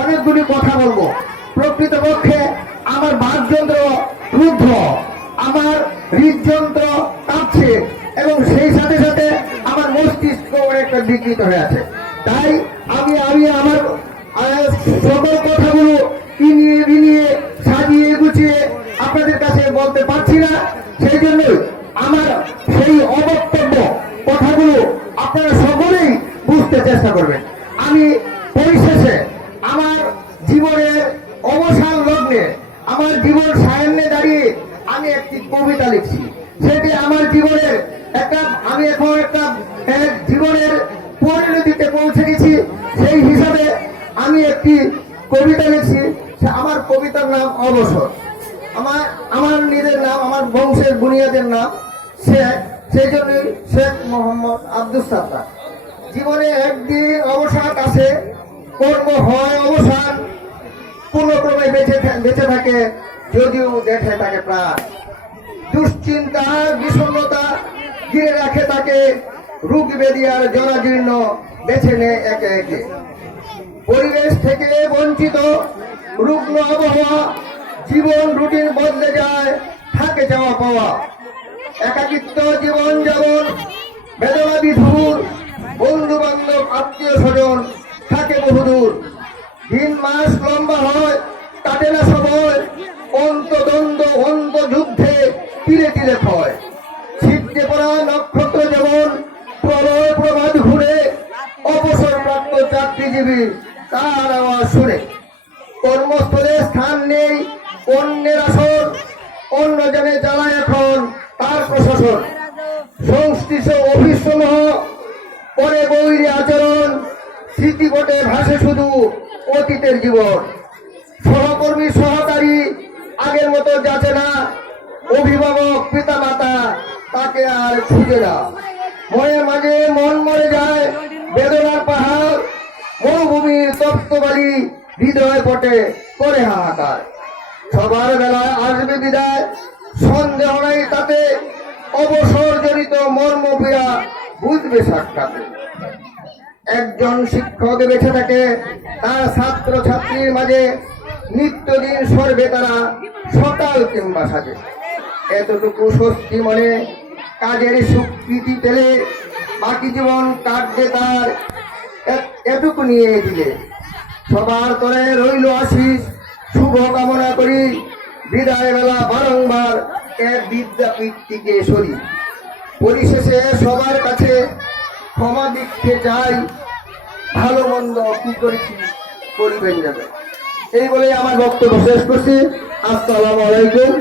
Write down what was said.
অনেকগুলি কথা বলবো। প্রকৃতপক্ষে আমার বাকযন্ত্র রুদ্ধ, আমার হৃদযন্ত্র কাঁপছে এবং সেই সাথে সাথে আমার মস্তিষ্ক অনেকটা বিকৃত হয়ে আছে। তাই আমি আমি আমার সকল কথাগুলো নিয়ে সাজিয়ে গুছিয়ে আপনাদের কাছে বলতে পারছি না। সেই জন্যই আমার সেই অবক্তব্য কথাগুলো আপনারা সকলেই বুঝতে চেষ্টা করবেন। আমি পরিশেষে আমার জীবনের অবসান লগ্নে, আমার জীবন সায়ান্নে দাঁড়িয়ে আমি একটি কবিতা লিখছি। সেটি আমার জীবনের আমি এখন একটা জীবনের পরিণতিতে পৌঁছে গেছি। সেই হিসাবে আমি একটি কবিতা লিখছি। আমার কবিতার নাম অবসর। আমার নিজের নাম, আমার বংশের বুনিয়াদের নাম শেখ, সেই জন্যই শেখ মোহাম্মদ আব্দুল সাত্তার। জীবনে একদিন অবসান আসে, কর্ম হয় অবসান, পুনঃক্রমে বেঁচে থাকে যদিও দেখে তাকে প্রাণ। দুশ্চিন্তা বিষণ্ণতা ঘিরে রাখে তাকে, রোগ ব্যাধি আর জরাজীর্ণ বেছে নেয় একে একে। পরিবেশ থেকে বঞ্চিত রুগ্ন আবহাওয়া, জীবন রুটিন বদলে যায়, থাকে যাওয়া পাওয়া। একাকিত্ব জীবন যেমন বেদনা বিধুর, বন্ধু বান্ধব আত্মীয় স্বজন থাকে বহুদূর। দিন মাস লম্বা হয়, কাটে না সময়, অন্তদ্বন্দ্ব অন্ত যুদ্ধে তিলে তিলে ক্ষয়। ছিটকে পড়া নক্ষত্র যেমন প্রলয় প্রবাদ ঘুরে, অবসরপ্রাপ্ত চাকরিজীবী তার আওয়াজ শুনে। কর্মস্থলে স্থান নেই অন্যের আসন, অন্য জনে চালায় এখন তার প্রশাসন। সংশ্লিষ্ট অফিস সমূহ পরে বৈরী আচরণ, স্মৃতিপটে ভাসে শুধু অতীতের জীবন। সহকর্মী সহকারী আগের মতো যাচ্ছে না, অভিভাবক পিতা মাতা তাকে আর খুঁজে না। মনের মাঝে মন মরে যায়, বেদনার পাহাড় মরুভূমির তপ্ত বাড়ি, হৃদয় পটে করে হাহাকার। সবার বেলায় আসবে বিদায়, সন্দেহ নাই তাতে, অবসর জনিত মর্ম পীড়া বুঝবে সাক্ষাতে। একজন শিক্ষক বেঁচে থাকে তার ছাত্র ছাত্রীর মাঝে, নিত্যদিন সর্বে তারা সকাল কিংবা সাজে। এতটুকু স্বস্তি মনে কাজের স্বীকৃতি পেলে, বাকি জীবন কাটবে তার এটুকু নিয়ে দিলে। সবার তরে রইল আশিস, শুভ কামনা করি, বিদায় বেলা বারংবার এক বিদ্যাপীঠ থেকে সরি। পরিশেষে সবার কাছে ক্ষমা ভিক্ষে চাই, ভালো মন্দ কি করেছি করিবেন যাবে। এই বলে আমার বক্তব্য শেষ করছি। আসসালামু আলাইকুম।